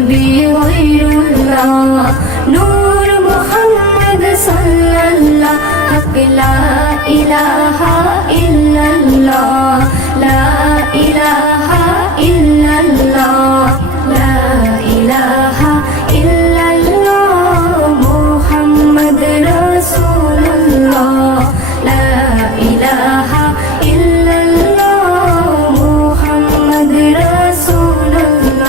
حسبي غير الله نور محمد صلى الله حق لا إله إلا الله لا إله إلا الله لا إله إلا الله محمد رسول الله لا إله إلا الله محمد رسول الله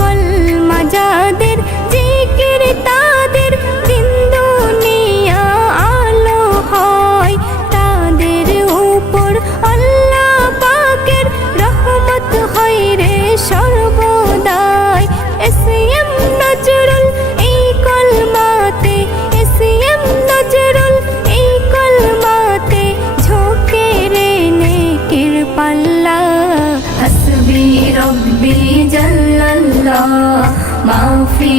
কলমা যাদের জিকির তাদের দিন দুনিয়া আলো হয় তাদের উপর আল্লাহ পাকের রহমত হয় রে সর্বদাই এসএম নজরুল এই কলমাতে এসএম নজরুল এই কলমাতে ঝোঁকে রে নেকির পাল্লা হাসবি রব্বি জাল্লাল্লাহ মা ফি